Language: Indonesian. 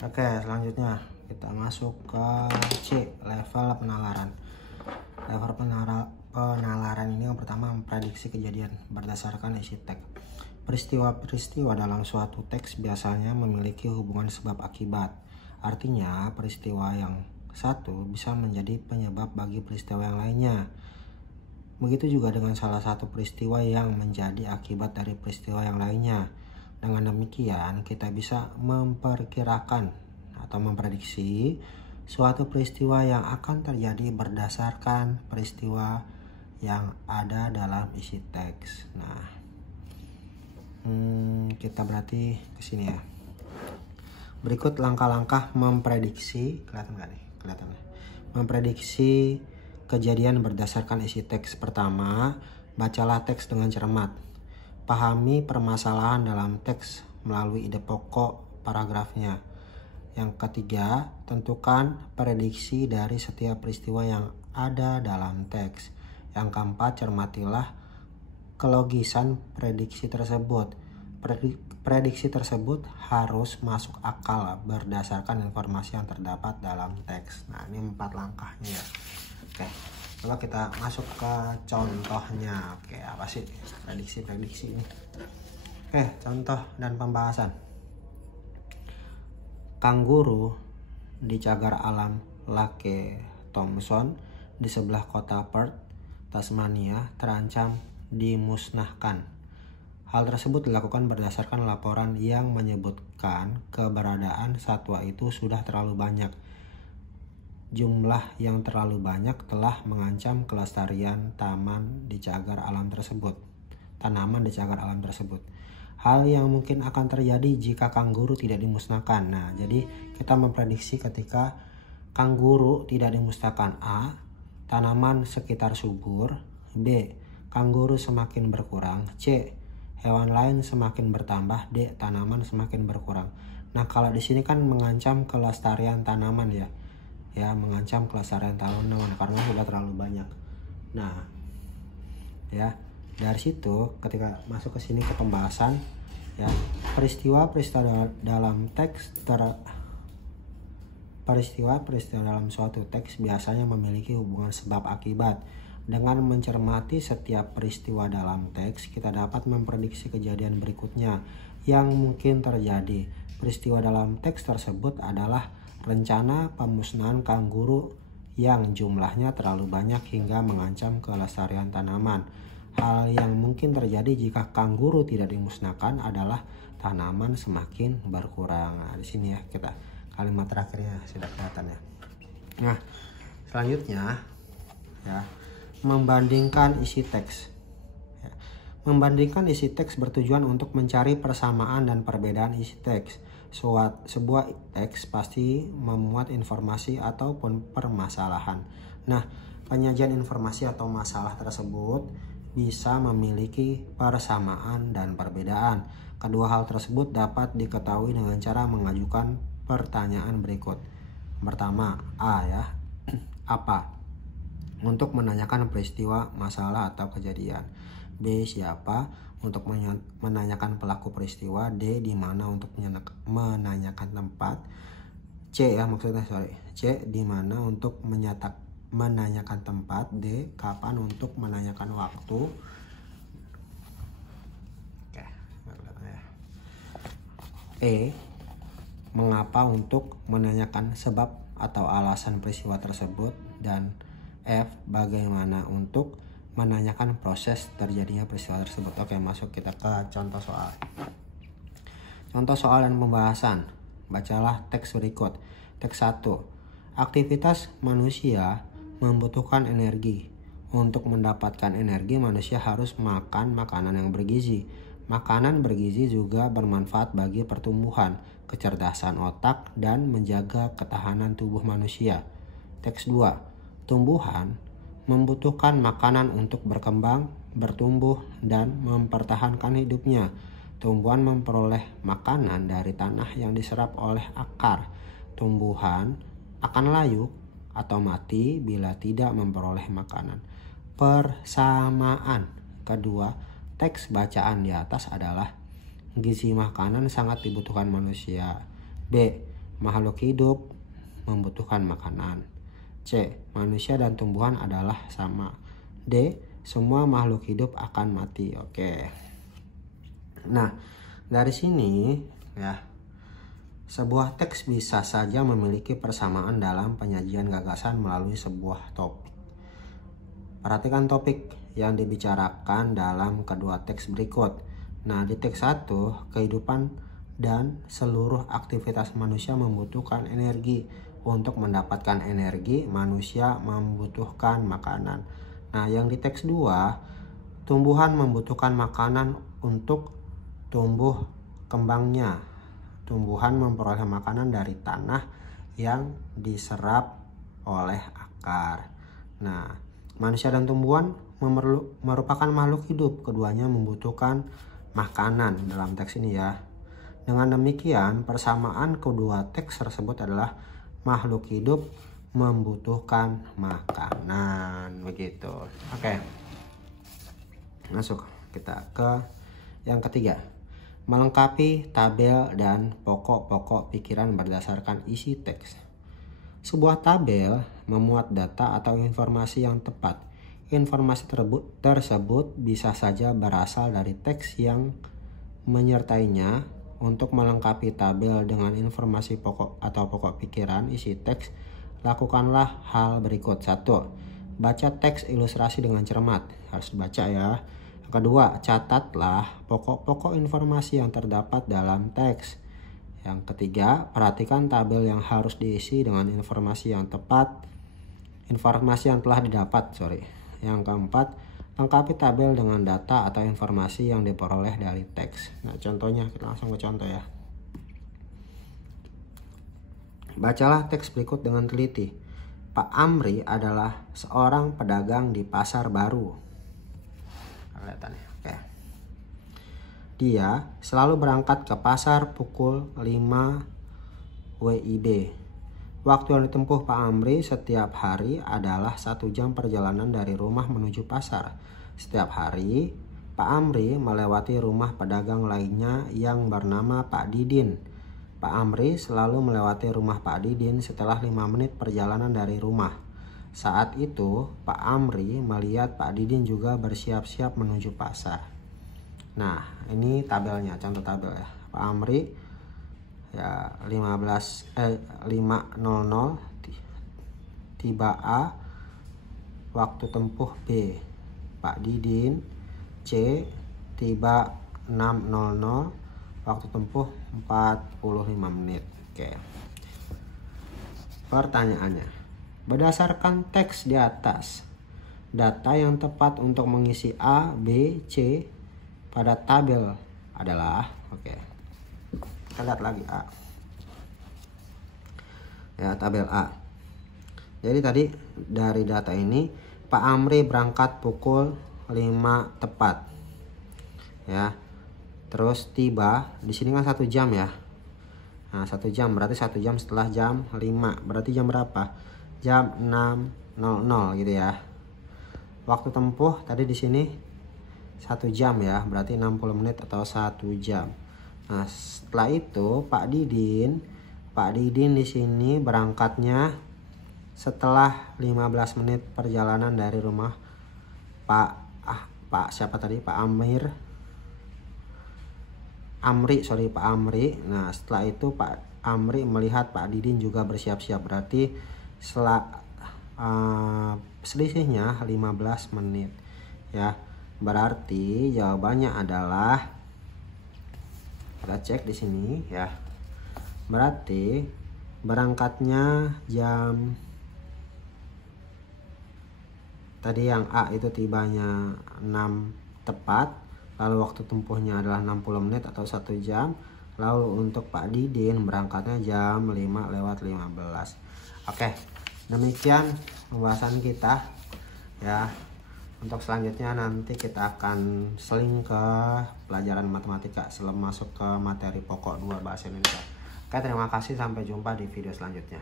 Oke, selanjutnya kita masuk ke C, level penalaran. Level penalaran ini yang pertama memprediksi kejadian berdasarkan isi teks. Peristiwa-peristiwa dalam suatu teks biasanya memiliki hubungan sebab akibat. Artinya, peristiwa yang satu bisa menjadi penyebab bagi peristiwa yang lainnya. Begitu juga dengan salah satu peristiwa yang menjadi akibat dari peristiwa yang lainnya. Dengan demikian, kita bisa memperkirakan atau memprediksi suatu peristiwa yang akan terjadi berdasarkan peristiwa yang ada dalam isi teks. Nah, kita berarti ke sini ya. Berikut langkah-langkah memprediksi, kelihatan nggak nih? Kelihatan ya? Memprediksi kejadian berdasarkan isi teks. Pertama, bacalah teks dengan cermat. Pahami permasalahan dalam teks melalui ide pokok paragrafnya. Yang ketiga, tentukan prediksi dari setiap peristiwa yang ada dalam teks. Yang keempat, cermatilah kelogisan prediksi tersebut. Prediksi tersebut harus masuk akal berdasarkan informasi yang terdapat dalam teks. Nah, ini 4 langkahnya ya. Oke, coba kita masuk ke contohnya. Oke, apa sih prediksi ini? Oke, contoh dan pembahasan. Kanguru di cagar alam Lake Thompson di sebelah kota Perth, Tasmania terancam dimusnahkan. Hal tersebut dilakukan berdasarkan laporan yang menyebutkan keberadaan satwa itu sudah terlalu banyak. Jumlah yang terlalu banyak telah mengancam kelestarian tanaman di cagar alam tersebut. Hal yang mungkin akan terjadi jika kanguru tidak dimusnahkan. Nah, jadi kita memprediksi ketika kanguru tidak dimusnahkan. A, tanaman sekitar subur. B, kanguru semakin berkurang. C, hewan lain semakin bertambah. D, tanaman semakin berkurang. Nah, kalau di sini kan mengancam kelestarian tanaman ya. Ya, mengancam kelestarian tanaman karena sudah terlalu banyak. Nah, ya, dari situ ketika masuk ke sini ke pembahasan ya, peristiwa dalam suatu teks biasanya memiliki hubungan sebab akibat. Dengan mencermati setiap peristiwa dalam teks, kita dapat memprediksi kejadian berikutnya yang mungkin terjadi. Peristiwa dalam teks tersebut adalah rencana pemusnahan kanguru yang jumlahnya terlalu banyak hingga mengancam kelestarian tanaman. Hal yang mungkin terjadi jika kanguru tidak dimusnahkan adalah tanaman semakin berkurang. Nah, di sini ya kita kalimat terakhirnya sudah kelihatan ya. Nah, selanjutnya ya, membandingkan isi teks. Ya, membandingkan isi teks bertujuan untuk mencari persamaan dan perbedaan isi teks. Sebuah teks pasti memuat informasi ataupun permasalahan. Nah, penyajian informasi atau masalah tersebut bisa memiliki persamaan dan perbedaan. Kedua hal tersebut dapat diketahui dengan cara mengajukan pertanyaan berikut. Pertama, A ya, apa? Untuk menanyakan peristiwa, masalah atau kejadian. B, siapa? Untuk menanyakan pelaku peristiwa. D, di mana? Untuk menanyakan tempat. C ya, C, di mana? Untuk menanyakan tempat. D, kapan? Untuk menanyakan waktu. Oke, E, mengapa? Untuk menanyakan sebab atau alasan peristiwa tersebut. Dan F, bagaimana? Untuk menanyakan proses terjadinya peristiwa tersebut. Oke, masuk kita ke contoh soal. Contoh soal dan pembahasan. Bacalah teks berikut. Teks 1. Aktivitas manusia membutuhkan energi. Untuk mendapatkan energi, manusia harus makan makanan yang bergizi. Makanan bergizi juga bermanfaat bagi pertumbuhan, kecerdasan otak, dan menjaga ketahanan tubuh manusia. Teks 2. Tumbuhan membutuhkan makanan untuk berkembang, bertumbuh, dan mempertahankan hidupnya. Tumbuhan memperoleh makanan dari tanah yang diserap oleh akar. Tumbuhan akan layu atau mati bila tidak memperoleh makanan. Persamaan kedua teks bacaan di atas adalah gizi makanan sangat dibutuhkan manusia. B. makhluk hidup membutuhkan makanan. C. Manusia dan tumbuhan adalah sama. D. Semua makhluk hidup akan mati. Oke. Nah, dari sini ya, sebuah teks bisa saja memiliki persamaan dalam penyajian gagasan melalui sebuah topik. Perhatikan topik yang dibicarakan dalam kedua teks berikut. Nah, di teks 1, kehidupan dan seluruh aktivitas manusia membutuhkan energi. Untuk mendapatkan energi, manusia membutuhkan makanan. Nah, yang di teks 2, tumbuhan membutuhkan makanan untuk tumbuh kembangnya. Tumbuhan memperoleh makanan dari tanah yang diserap oleh akar. Nah, manusia dan tumbuhan merupakan makhluk hidup. Keduanya membutuhkan makanan dalam teks ini ya. Dengan demikian, persamaan kedua teks tersebut adalah makhluk hidup membutuhkan makanan. Begitu. Oke. Masuk kita ke yang ketiga. Melengkapi tabel dan pokok-pokok pikiran berdasarkan isi teks. Sebuah tabel memuat data atau informasi yang tepat. Informasi tersebut bisa saja berasal dari teks yang menyertainya. Untuk melengkapi tabel dengan informasi pokok atau pokok pikiran isi teks, lakukanlah hal berikut. 1. Baca teks ilustrasi dengan cermat. Harus dibaca ya. Yang kedua, catatlah pokok-pokok informasi yang terdapat dalam teks. Yang ketiga, perhatikan tabel yang harus diisi dengan informasi yang tepat. Informasi yang telah didapat, Yang keempat, lengkapi tabel dengan data atau informasi yang diperoleh dari teks. Nah, contohnya kita langsung ke contoh ya. Bacalah teks berikut dengan teliti. Pak Amri adalah seorang pedagang di pasar baru. Kelihatan ya. Oke. Dia selalu berangkat ke pasar pukul 5 WIB. Waktu yang ditempuh Pak Amri setiap hari adalah 1 jam perjalanan dari rumah menuju pasar. Setiap hari, Pak Amri melewati rumah pedagang lainnya yang bernama Pak Didin. Pak Amri selalu melewati rumah Pak Didin setelah 5 menit perjalanan dari rumah. Saat itu, Pak Amri melihat Pak Didin juga bersiap-siap menuju pasar. Nah, ini tabelnya, contoh tabel ya. Pak Amri ya 5.00 tiba A, waktu tempuh B. Pak Didin C tiba 6.00, waktu tempuh 45 menit. Oke. Pertanyaannya, berdasarkan teks di atas, data yang tepat untuk mengisi A, B, C pada tabel adalah, kita lihat lagi A. Ya, tabel A. Jadi tadi dari data ini Pak Amri berangkat pukul 5 tepat. Ya. Terus tiba di sini kan 1 jam ya. Nah, 1 jam berarti 1 jam setelah jam 5. Berarti jam berapa? Jam 6.00 gitu ya. Waktu tempuh tadi di sini 1 jam ya, berarti 60 menit atau 1 jam. Nah, setelah itu Pak Didin di sini berangkatnya setelah 15 menit perjalanan dari rumah Pak siapa tadi? Pak Amri. Nah, setelah itu Pak Amri melihat Pak Didin juga bersiap-siap, berarti selisihnya 15 menit ya. Berarti jawabannya adalah, kita cek di sini ya. Berarti berangkatnya jam, tadi yang A itu tibanya 6 tepat, lalu waktu tempuhnya adalah 60 menit atau 1 jam. Lalu untuk Pak Didin berangkatnya jam 5:15. Oke, demikian pembahasan kita ya. Untuk selanjutnya nanti kita akan seling ke pelajaran matematika sebelum masuk ke materi pokok 2 bahasa Indonesia. Oke, terima kasih, sampai jumpa di video selanjutnya.